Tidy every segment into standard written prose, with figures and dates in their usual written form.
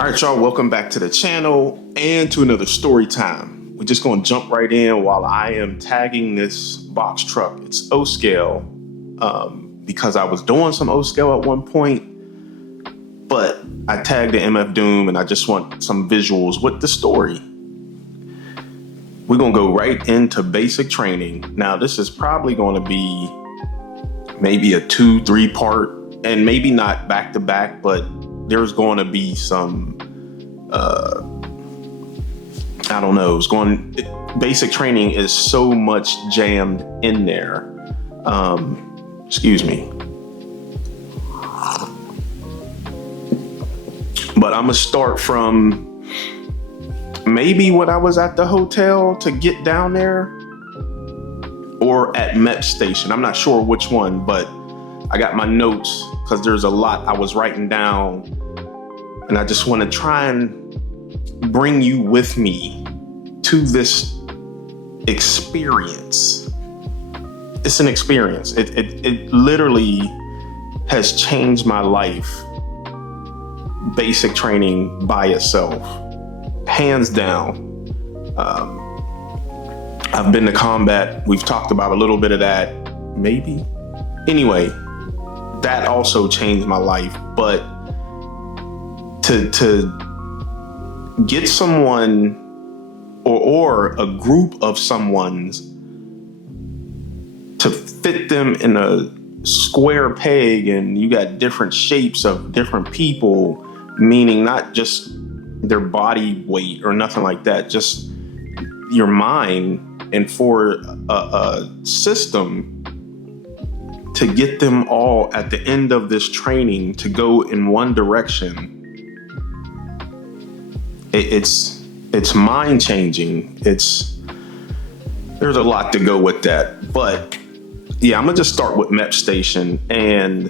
All right, y'all, welcome back to the channel and to another story time. We're just going to jump right in while I am tagging this box truck. It's O scale because I was doing some O scale at one point, but I tagged the MF Doom and I just want some visuals with the story. We're going to go right into basic training. Now, this is probably going to be maybe a 2-3 part, and maybe not back to back, but there's going to be some, I don't know, basic training is so much jammed in there. Excuse me. But I'm going to start from maybe when I was at the hotel to get down there, or at MEPS station. I'm not sure which one, but I got my notes because there's a lot I was writing down, and I just want to try and bring you with me to this experience. It's an experience. It literally has changed my life. Basic training by itself, hands down. I've been to combat. We've talked about a little bit of that, maybe. Anyway, that also changed my life. But to get someone or a group of someone's to fit them in a square peg, and you got different shapes of different people, meaning not just their body weight or nothing like that, just your mind, and for a system to get them all at the end of this training to go in one direction. It's mind changing. There's a lot to go with that, but yeah, I'm gonna just start with MEPS station. And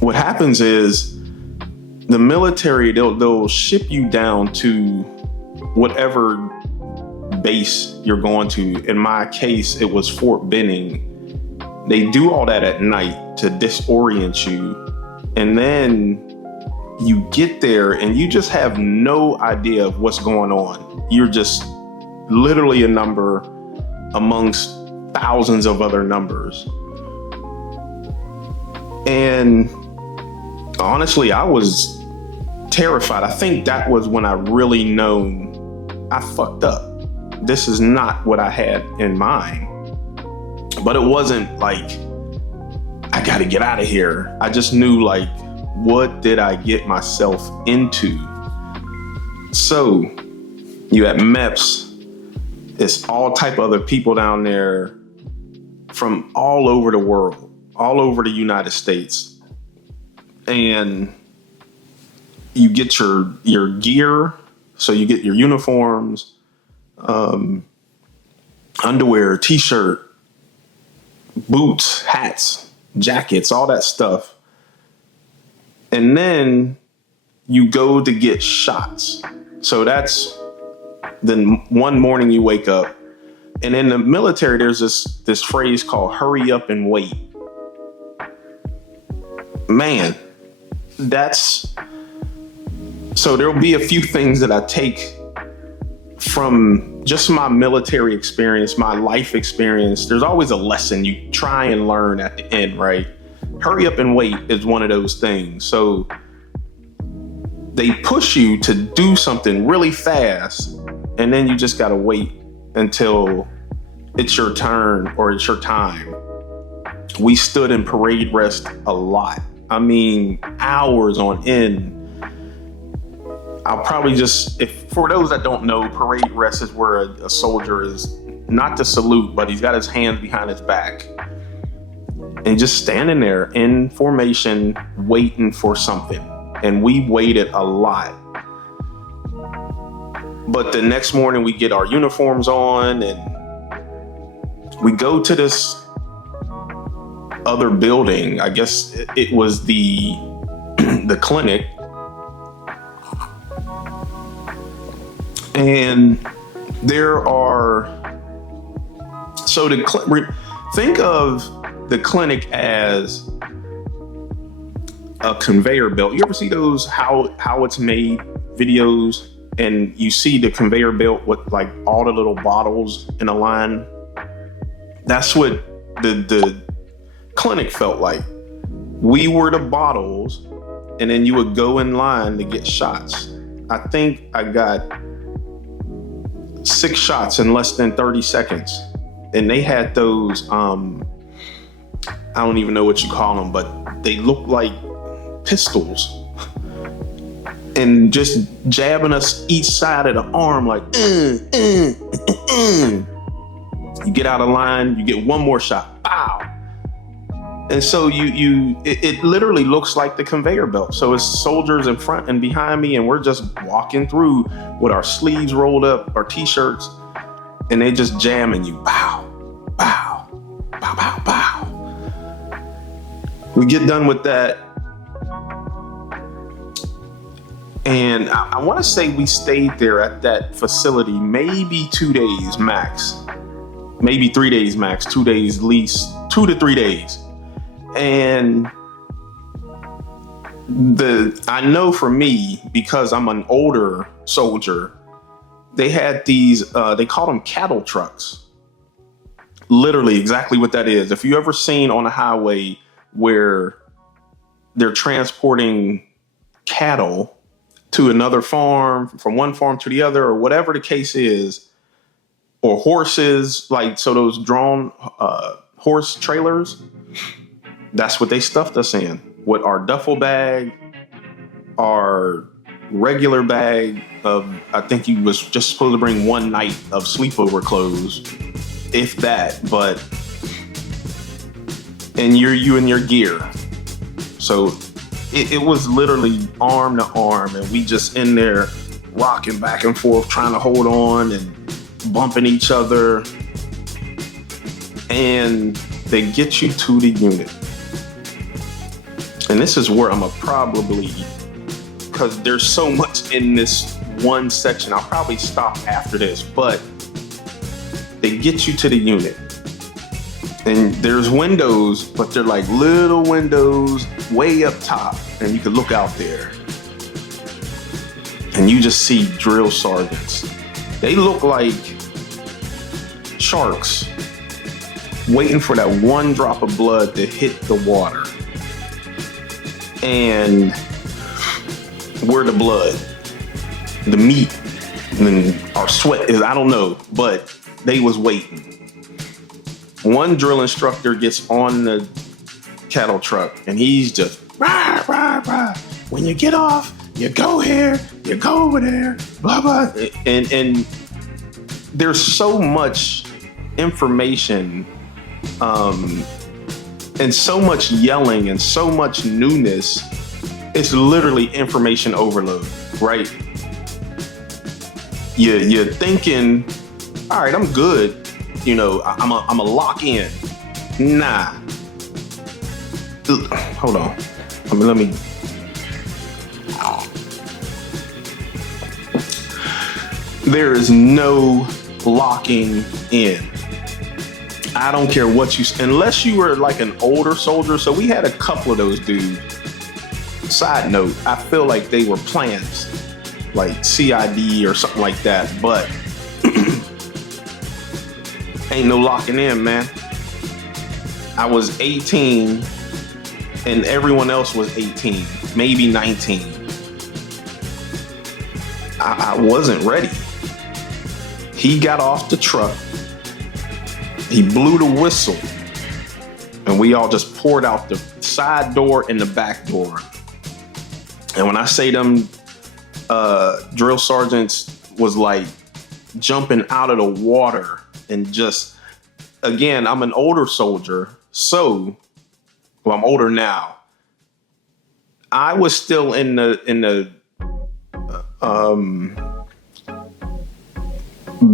what happens is the military, they'll ship you down to whatever base you're going to. In my case, it was Fort Benning. They do all that at night to disorient you, and then you get there and you just have no idea of what's going on. You're just literally a number amongst thousands of other numbers. And honestly, I was terrified. I think that was when I really known I fucked up. This is not what I had in mind. But it wasn't like, I gotta get out of here. I just knew, like, what did I get myself into? So you at MEPS, it's all type of other people down there from all over the world, all over the United States. And you get your gear. So you get your uniforms, underwear, t-shirt, boots, hats, jackets, all that stuff. And then you go to get shots. So that's then one morning you wake up, and in the military, there's this phrase called hurry up and wait. Man, so there'll be a few things that I take from just my military experience, my life experience. There's always a lesson you try and learn at the end, right? Hurry up and wait is one of those things. So they push you to do something really fast, and then you just got to wait until it's your turn or it's your time. We stood in parade rest a lot. I mean, hours on end. I'll probably for those that don't know, parade rest is where a soldier is not to salute, but he's got his hands behind his back and just standing there in formation, waiting for something. And we waited a lot. But the next morning we get our uniforms on and we go to this other building. I guess it was the clinic. And there are, think of the clinic as a conveyor belt. You ever see those how it's made videos, and you see the conveyor belt with like all the little bottles in a line? That's what the clinic felt like. We were the bottles, and then you would go in line to get shots. I think I got 6 shots in less than 30 seconds. And they had those, I don't even know what you call them, but they look like pistols. And just jabbing us each side of the arm like, You get out of line, you get one more shot, pow. And so it literally looks like the conveyor belt. So it's soldiers in front and behind me, and we're just walking through with our sleeves rolled up, our t-shirts, and they just jamming you, pow, pow, pow, pow, pow. We get done with that, and I want to say we stayed there at that facility maybe 2 days max, maybe 3 days max, 2 days least, 2 to 3 days. And I know for me, because I'm an older soldier, they had these, they called them cattle trucks. Literally exactly what that is. If you ever seen on a highway where they're transporting cattle to another farm, from one farm to the other, or whatever the case is, or horses, like, so those drawn horse trailers, that's what they stuffed us in, with our duffel bag, our regular bag of, I think you was just supposed to bring one night of sleepover clothes, if that, but, and you and your gear. So it was literally arm to arm, and we just in there rocking back and forth, trying to hold on and bumping each other. And they get you to the unit. And this is where I'm gonna probably, because there's so much in this one section, I'll probably stop after this, but they get you to the unit. And there's windows, but they're like little windows way up top, and you can look out there. And you just see drill sergeants. They look like sharks waiting for that one drop of blood to hit the water. And we're the blood, the meat, and our sweat is, I don't know, but they was waiting. One drill instructor gets on the cattle truck, and he's just, rah, rah, rah. When you get off, you go here, you go over there, blah, blah. And there's so much information, and so much yelling and so much newness. It's literally information overload, right? You're thinking, all right, I'm good. You know, I'm a lock in. Nah. Hold on. Let me. There is no locking in. I don't care what you, unless you were like an older soldier. So we had a couple of those dudes. Side note, I feel like they were plants, like CID or something like that, but ain't no locking in, man. I was 18 and everyone else was 18, maybe 19. I wasn't ready. He got off the truck. He blew the whistle, and we all just poured out the side door and the back door. And when I say them drill sergeants was like jumping out of the water, and just, again, I'm an older soldier, so, well, I'm older now. I was still in the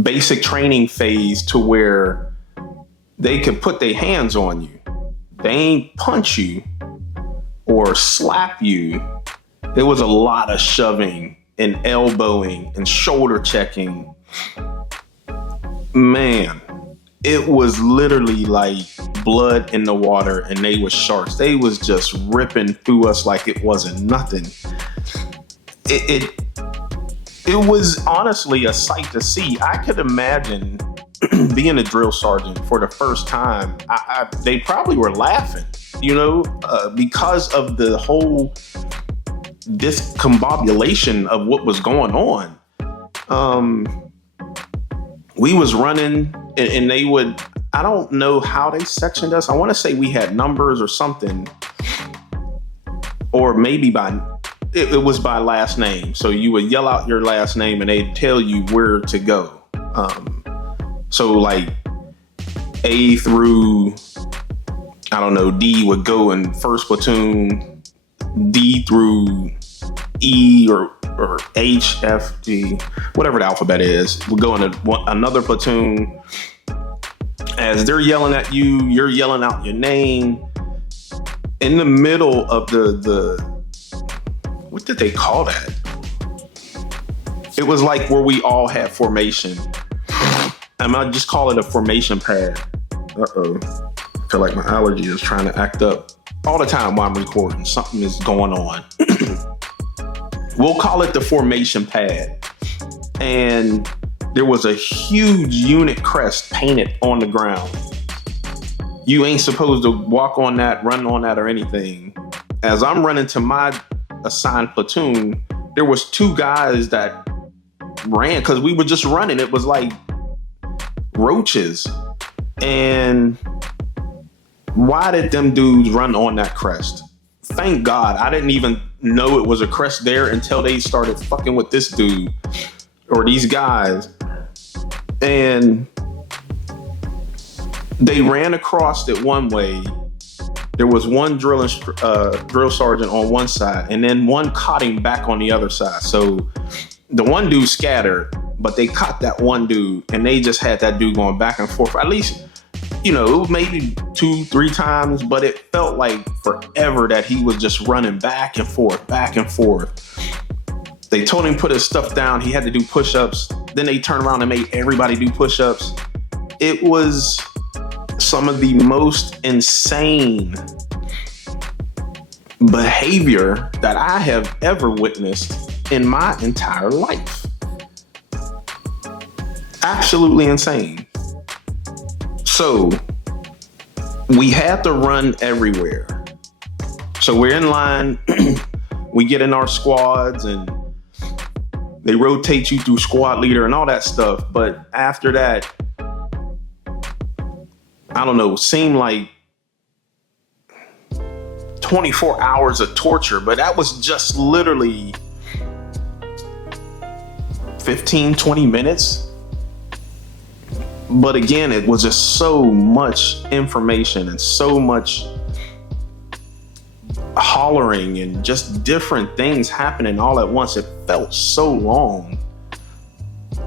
basic training phase to where they could put their hands on you. They ain't punch you or slap you. There was a lot of shoving and elbowing and shoulder checking. Man, it was literally like blood in the water, and they were sharks. They was just ripping through us like it wasn't nothing. It was honestly a sight to see. I could imagine being a drill sergeant for the first time. They probably were laughing, because of the whole discombobulation of what was going on. We was running, and they would, I don't know how they sectioned us. I want to say we had numbers or something, or maybe it was by last name. So you would yell out your last name and they'd tell you where to go. So like A through, I don't know, D would go in first platoon, D through E or H, F, G, whatever the alphabet is, would go in another platoon. As they're yelling at you, you're yelling out your name. In the middle of the what did they call that? It was like where we all had formation. I might just call it a formation pad. Uh-oh. I feel like my allergy is trying to act up. All the time while I'm recording, something is going on. We'll call it the formation pad. And there was a huge unit crest painted on the ground. You ain't supposed to walk on that, run on that, or anything. As I'm running to my assigned platoon, there was two guys that ran because we were just running. It was like roaches. And why did them dudes run on that crest? Thank God I didn't even know it was a crest there until they started fucking with this dude or these guys. And they ran across it one way. There was one drill sergeant on one side, and then one caught him back on the other side. So the one dude scattered, but they caught that one dude, and they just had that dude going back and forth. At least, it was maybe 2-3 times, but it felt like forever that he was just running back and forth, back and forth. They told him to put his stuff down. He had to do push-ups. Then they turned around and made everybody do push-ups. It was some of the most insane behavior that I have ever witnessed in my entire life. Absolutely insane. So we had to run everywhere. So we're in line, we get in our squads, and they rotate you through squad leader and all that stuff. But after that, I don't know, seemed like 24 hours of torture, but that was just literally 15, 20 minutes. But again, it was just so much information and so much hollering and just different things happening all at once. It felt so long.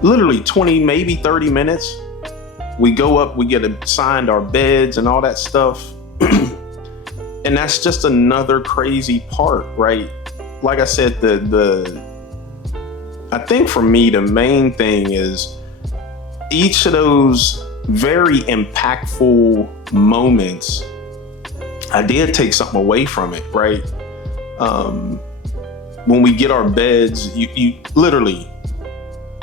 Literally 20, maybe 30 minutes. We go up, we get assigned our beds and all that stuff. And that's just another crazy part, right? Like I said, I think for me, the main thing is each of those very impactful moments, I did take something away from it, right? When we get our beds, you literally,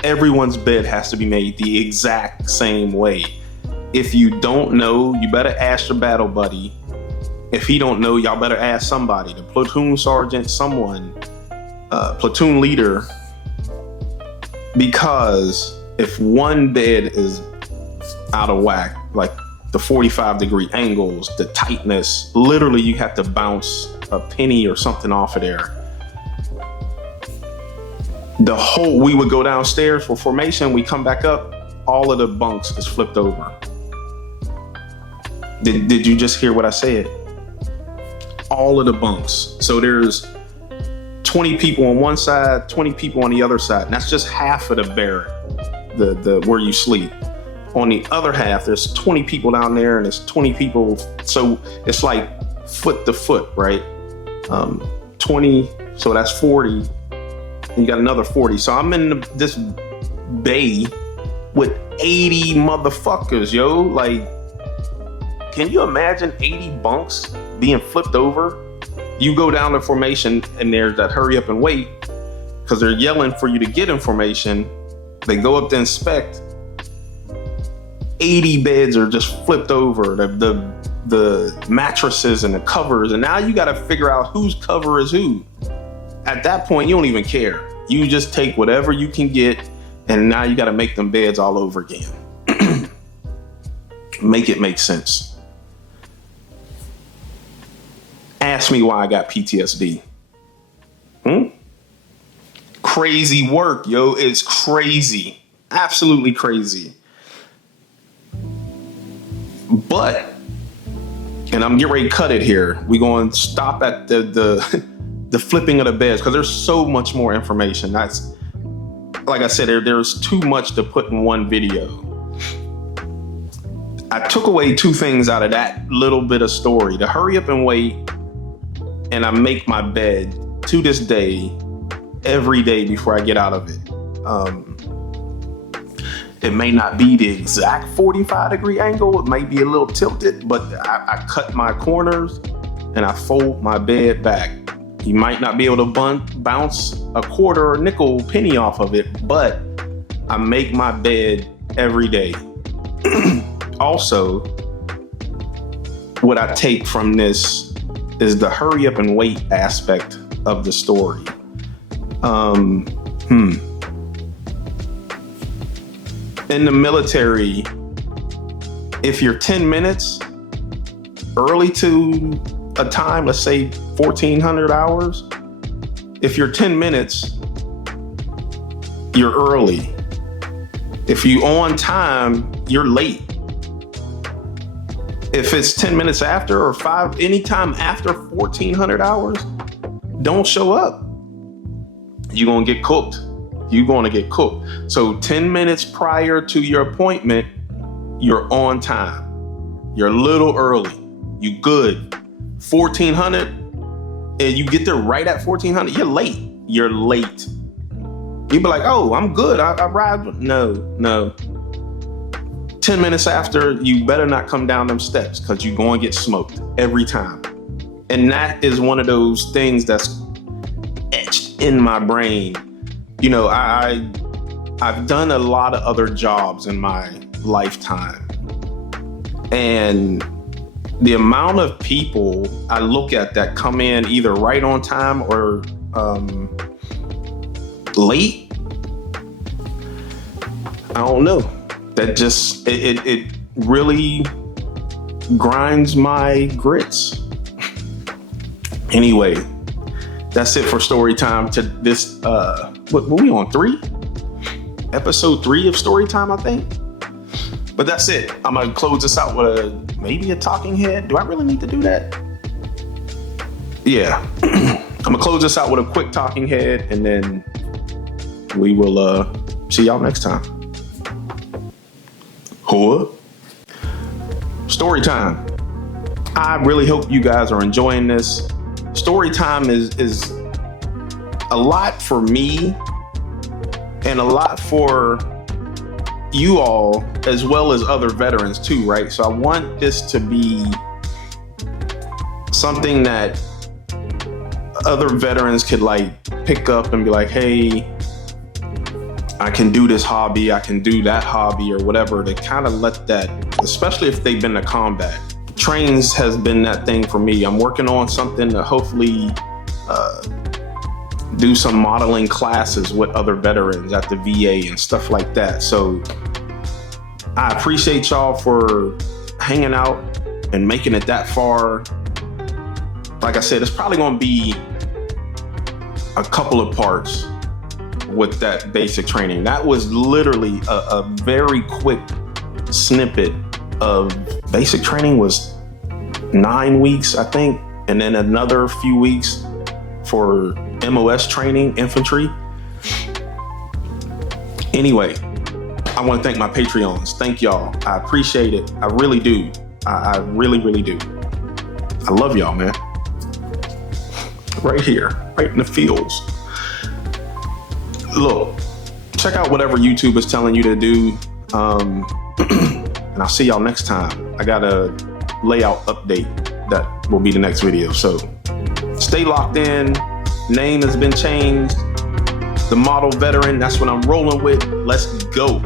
everyone's bed has to be made the exact same way. If you don't know, you better ask your battle buddy. If he don't know, y'all better ask somebody, the platoon sergeant, someone, platoon leader, because if one bed is out of whack, like the 45-degree angles, the tightness, literally you have to bounce a penny or something off of there. We would go downstairs for formation, we come back up, all of the bunks is flipped over. Did you just hear what I said? All of the bunks. So there's 20 people on one side, 20 people on the other side. And that's just half of the barrack, the where you sleep. On the other half, there's 20 people down there and there's 20 people. So it's like foot to foot, right? 20, so that's 40. And you got another 40. So I'm in this bay with 80 motherfuckers, yo. Like, can you imagine 80 bunks being flipped over? You go down the formation and there's that hurry up and wait because they're yelling for you to get information. They go up to inspect. 80 beds are just flipped over. The mattresses and the covers, and now you got to figure out whose cover is who. At that point, you don't even care. You just take whatever you can get, and now you got to make them beds all over again. Make it make sense. Ask me why I got PTSD. Crazy work, yo. It's crazy. Absolutely crazy. But, and I'm getting ready to cut it here. We're going to stop at the flipping of the beds because there's so much more information. That's, like I said, there's too much to put in one video. I took away two things out of that little bit of story: the hurry up and wait, and I make my bed to this day, every day before I get out of it. It may not be the exact 45-degree angle. It might be a little tilted, but I cut my corners and I fold my bed back. You might not be able to bounce a quarter or nickel penny off of it, but I make my bed every day. Also, what I take from this is the hurry up and wait aspect of the story. In the military, if you're 10 minutes early to a time, let's say 1,400 hours, if you're 10 minutes, you're early. If you on time, you're late. If it's 10 minutes after or anytime after 1,400 hours, don't show up. You're going to get cooked. You're going to get cooked. So 10 minutes prior to your appointment, you're on time. You're a little early. You good. 1,400, and you get there right at 1,400, you're late. You're late. You be like, oh, I'm good. I arrived. No. 10 minutes after, you better not come down them steps because you're going to get smoked every time. And that is one of those things that's etched in my brain. You know, I've done a lot of other jobs in my lifetime. And the amount of people I look at that come in either right on time or late, I don't know. That just, it really grinds my grits. Anyway, that's it for story time to this, what we on 3? Episode 3 of story time, I think. But that's it. I'm gonna close this out with maybe a talking head. Do I really need to do that? Yeah. I'm gonna close this out with a quick talking head, and then we will see y'all next time. Story time. I really hope you guys are enjoying this. Story time is a lot for me and a lot for you all, as well as other veterans too, right? So I want this to be something that other veterans could like pick up and be like, hey, I can do this hobby, I can do that hobby or whatever, to kind of let that, especially if they've been to combat. Trains has been that thing for me. I'm working on something to hopefully do some modeling classes with other veterans at the VA and stuff like that. So I appreciate y'all for hanging out and making it that far. Like I said, it's probably going to be a couple of parts with that basic training. That was literally a very quick snippet of basic training. Was 9 weeks, I think, and then another few weeks for MOS training, infantry. Anyway, I want to thank my Patreons. Thank y'all. I appreciate it. I really do. I really, really do. I love y'all, man. Right here, right in the fields. Look, check out whatever YouTube is telling you to do. And I'll see y'all next time. I got a layout update that will be the next video. So stay locked in. Name has been changed. The model veteran, that's what I'm rolling with. Let's go.